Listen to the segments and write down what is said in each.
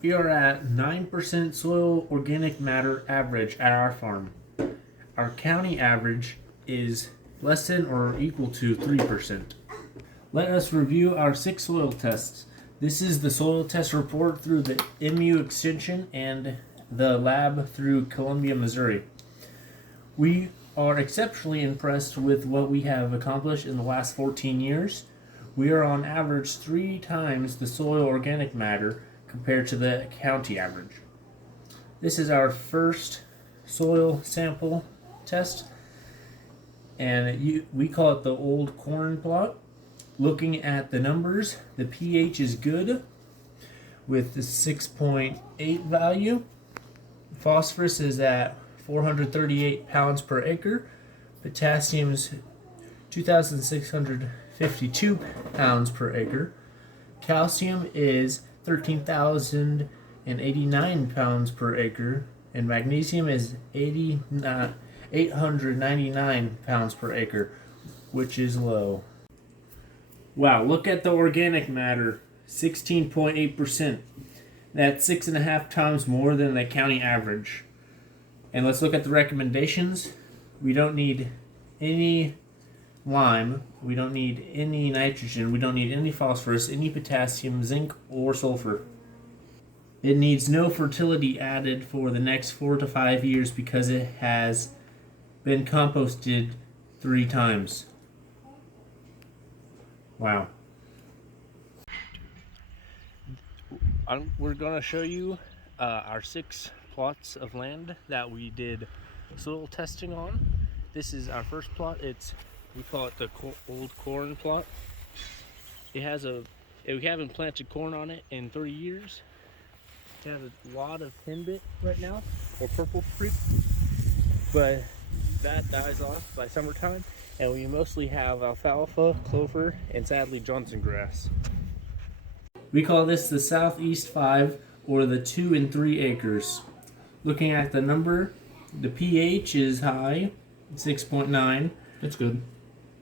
We are at 9% soil organic matter average at our farm. Our county average is less than or equal to 3%. Let us review our 6 soil tests. This is the soil test report through the MU Extension and the lab through Columbia, Missouri. We are exceptionally impressed with what we have accomplished in the last 14 years. We are on average 3 times the soil organic matter compared to the county average. This is our first soil sample test, and we call it the old corn plot. Looking at the numbers, the pH is good with the 6.8 value. Phosphorus is at 438 pounds per acre. Potassium's 2,652 pounds per acre. Calcium is 13,089 pounds per acre. And magnesium is 899 pounds per acre, which is low. Wow, look at the organic matter, 16.8%. That's 6.5 times more than the county average. And let's look at the recommendations. We don't need any lime, we don't need any nitrogen, we don't need any phosphorus, any potassium, zinc, or sulfur. It needs no fertility added for the next 4 to 5 years because it has been composted 3 times. Wow. We're going to show you our 6 plots of land that we did soil testing on. This is our first plot. We call it the old corn plot. We haven't planted corn on it in 3 years. It has a lot of henbit right now, or purple fruit, but that dies off by summertime. And we mostly have alfalfa, clover, and sadly Johnson grass. We call this the Southeast 5, or the 2 and 3 acres. Looking at the number, the pH is high, 6.9. That's good.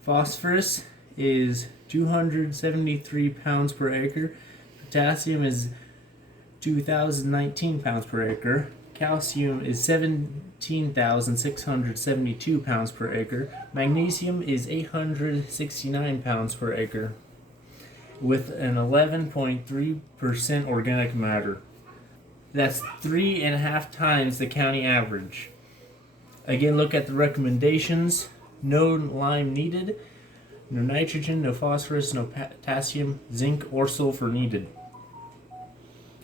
Phosphorus is 273 pounds per acre. Potassium is 2,019 pounds per acre. Calcium is 17,672 pounds per acre. Magnesium is 869 pounds per acre, with an 11.3% organic matter. That's 3.5 times the county average. Again, look at the recommendations. No lime needed, no nitrogen, no phosphorus, no potassium, zinc, or sulfur needed.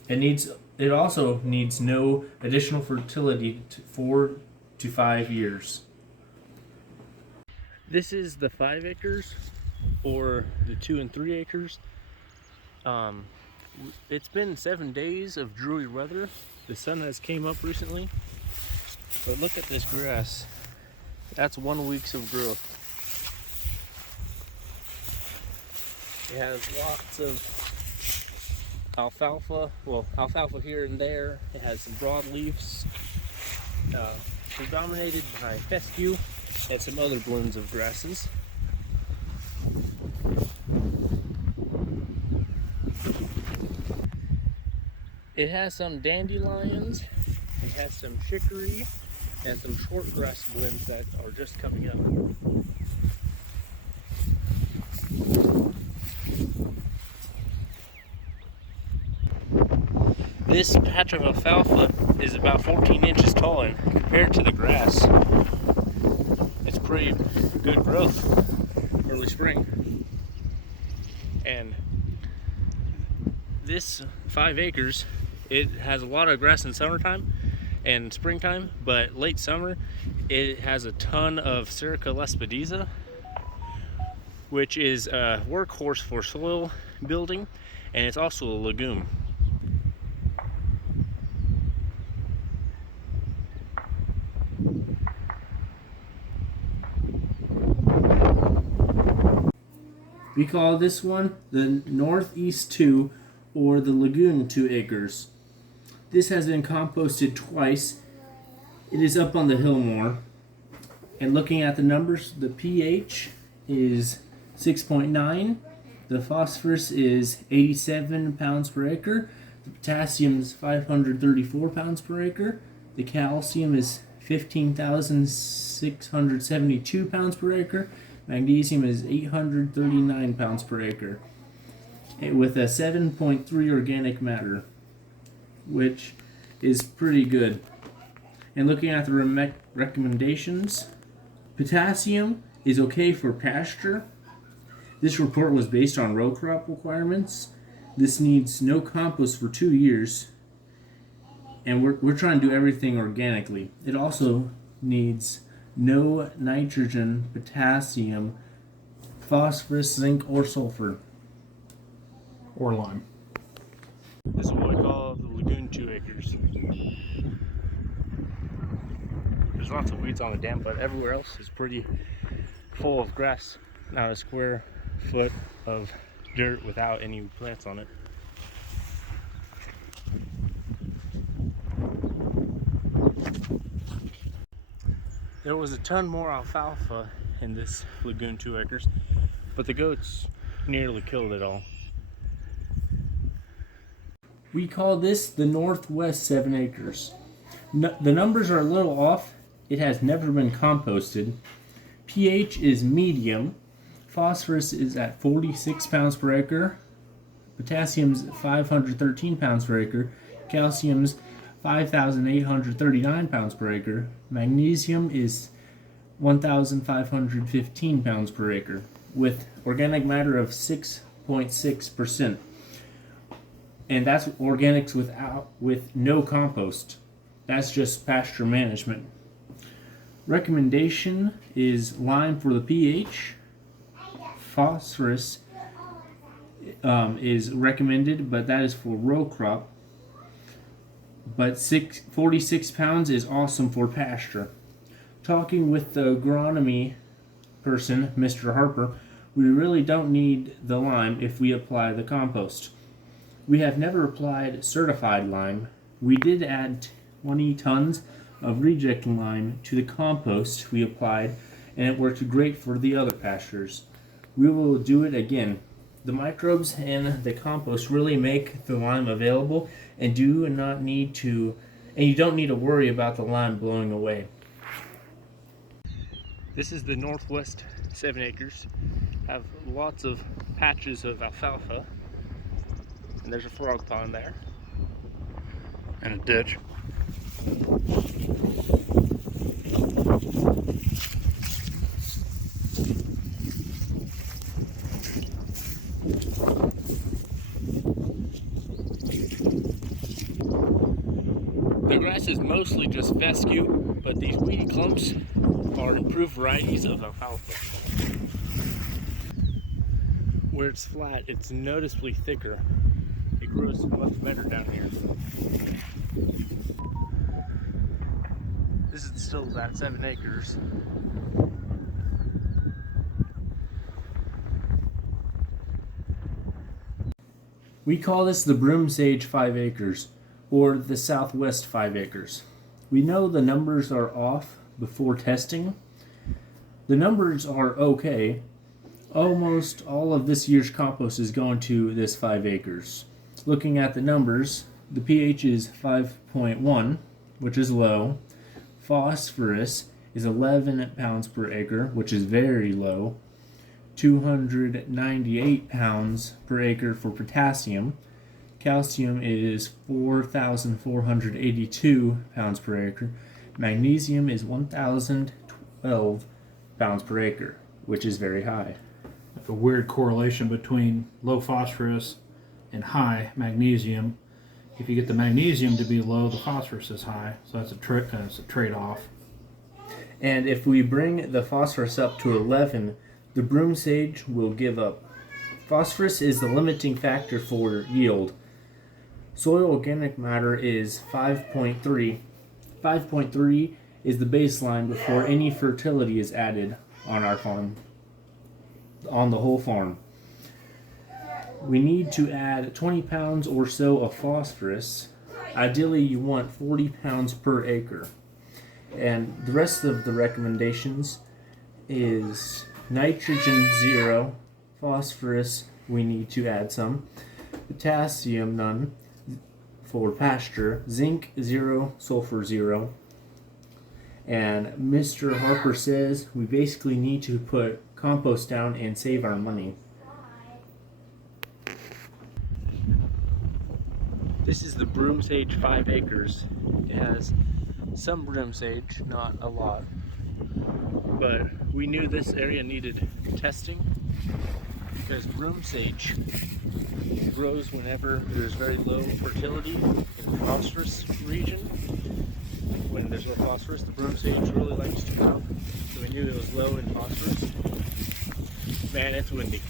It also needs no additional fertility 4 to 5 years. This is the 5 acres, or the 2 and 3 acres. It's been 7 days of dreary weather. The sun has came up recently, but look at this grass. That's 1 week of growth. It has lots of alfalfa here and there. It has some broadleafs, predominated by fescue and some other blends of grasses. It has some dandelions, it has some chicory, and some short grass blends that are just coming up. This patch of alfalfa is about 14 inches tall, and compared to the grass, it's pretty good growth early spring. And this 5 acres, it has a lot of grass in summertime and springtime, but late summer it has a ton of Serica lespedeza, which is a workhorse for soil building, and it's also a legume. We call this one the Northeast 2, or the Lagoon 2 acres. This has been composted twice. It is up on the hill more. And looking at the numbers, the pH is 6.9. The phosphorus is 87 pounds per acre. The potassium is 534 pounds per acre. The calcium is 15,672 pounds per acre. Magnesium is 839 pounds per acre, with a 7.3 organic matter, which is pretty good. And looking at the recommendations, potassium is okay for pasture. This report was based on row crop requirements. This needs no compost for 2 years, and we're trying to do everything organically. It also needs no nitrogen, potassium, phosphorus, zinc, or sulfur. Or lime. This is what we call the lagoon 2 acres. There's lots of weeds on the dam, but everywhere else is pretty full of grass. Not a square foot of dirt without any plants on it. There was a ton more alfalfa in this lagoon 2 acres, but the goats nearly killed it all. We call this the northwest 7 acres. The numbers are a little off. It has never been composted. pH is medium. Phosphorus is at 46 pounds per acre. Potassium's 513 pounds per acre. Calcium's 5,839 pounds per acre. Magnesium is 1,515 pounds per acre, with organic matter of 6.6%. And that's organics with no compost. That's just pasture management. Recommendation is lime for the pH. Phosphorus is recommended, but that is for row crop. But 46 pounds is awesome for pasture. Talking with the agronomy person, Mr. Harper, we really don't need the lime if we apply the compost. We have never applied certified lime. We did add 20 tons of reject lime to the compost we applied, and it worked great for the other pastures. We will do it again. The microbes in the compost really make the lime available, and you don't need to worry about the lime blowing away. This is the northwest 7 acres. Have lots of patches of alfalfa, and there's a frog pond there. And a ditch. The grass is mostly just fescue, but these weedy clumps are improved varieties of alfalfa. Where it's flat, it's noticeably thicker. It grows much better down here. This is still that 7 acres. We call this the broom sage 5 acres, or the southwest 5 acres. We know the numbers are off before testing. The numbers are okay. Almost all of this year's compost is going to this 5 acres. Looking at the numbers, the pH is 5.1, which is low. Phosphorus is 11 pounds per acre, which is very low. 298 pounds per acre for potassium. Calcium is 4,482 pounds per acre. Magnesium is 1,012 pounds per acre, which is very high. A weird correlation between low phosphorus and high magnesium. If you get the magnesium to be low, the phosphorus is high, so that's a trade-off. And if we bring the phosphorus up to 11, the broom sage will give up. Phosphorus is the limiting factor for yield. Soil organic matter is 5.3. 5.3 is the baseline before any fertility is added on our farm, on the whole farm. We need to add 20 pounds or so of phosphorus. Ideally, you want 40 pounds per acre. And the rest of the recommendations is nitrogen 0, phosphorus we need to add some, potassium none, for pasture, zinc 0, sulfur 0. And Mr. Harper says we basically need to put compost down and save our money. This is the broom sage 5 acres. It has some broom sage, not a lot. But we knew this area needed testing because broom sage grows whenever there's very low fertility in the phosphorus region. When there's no phosphorus, the broom sage really likes to grow. So we knew it was low in phosphorus. Man, it's windy.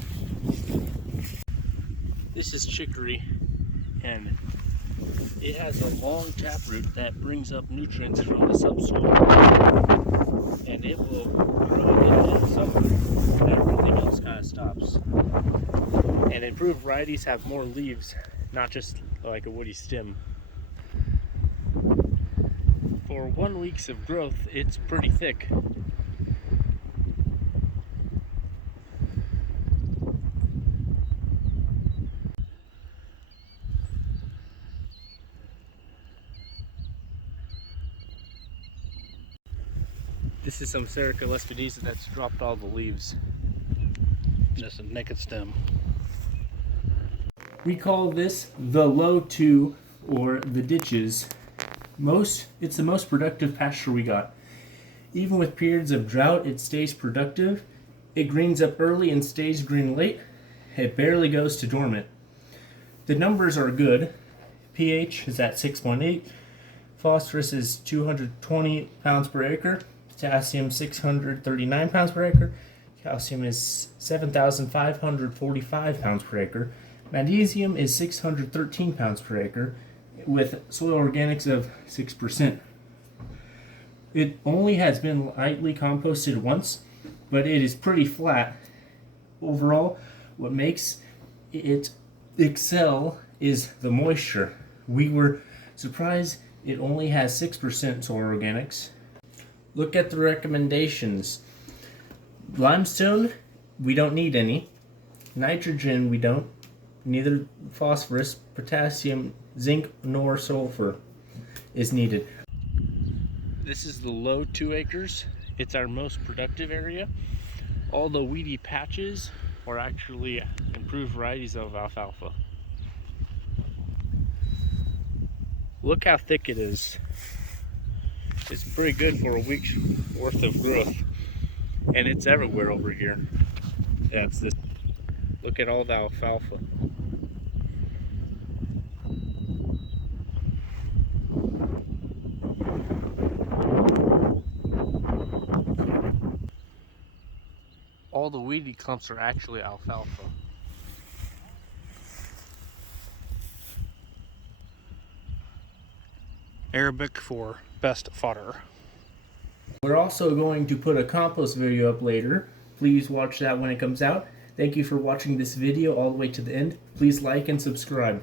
This is chicory, and it has a long taproot that brings up nutrients from the subsoil. And it will grow a little in the summer, and everything else kind of stops. And improved varieties have more leaves, not just like a woody stem. For 1 week of growth, it's pretty thick. This is some Serica lespedeza that's dropped all the leaves. Just a naked stem. We call this the low 2 or the ditches. It's the most productive pasture we got. Even with periods of drought, it stays productive. It greens up early and stays green late. It barely goes to dormant. The numbers are good. pH is at 6.8. Phosphorus is 220 pounds per acre. Potassium 639 pounds per acre. Calcium is 7,545 pounds per acre. Magnesium is 613 pounds per acre with soil organics of 6%. It only has been lightly composted once, but it is pretty flat. Overall, what makes it excel is the moisture. We were surprised it only has 6% soil organics. Look at the recommendations. Limestone, we don't need any. Nitrogen, we don't. Neither phosphorus, potassium, zinc, nor sulfur is needed. This is the low 2 acres. It's our most productive area. All the weedy patches are actually improved varieties of alfalfa. Look how thick it is. It's pretty good for a week's worth of growth. And it's everywhere over here. Yeah, it's this. Look at all the alfalfa. All the weedy clumps are actually alfalfa. Arabic for best fodder. We're also going to put a compost video up later. Please watch that when it comes out. Thank you for watching this video all the way to the end. Please like and subscribe.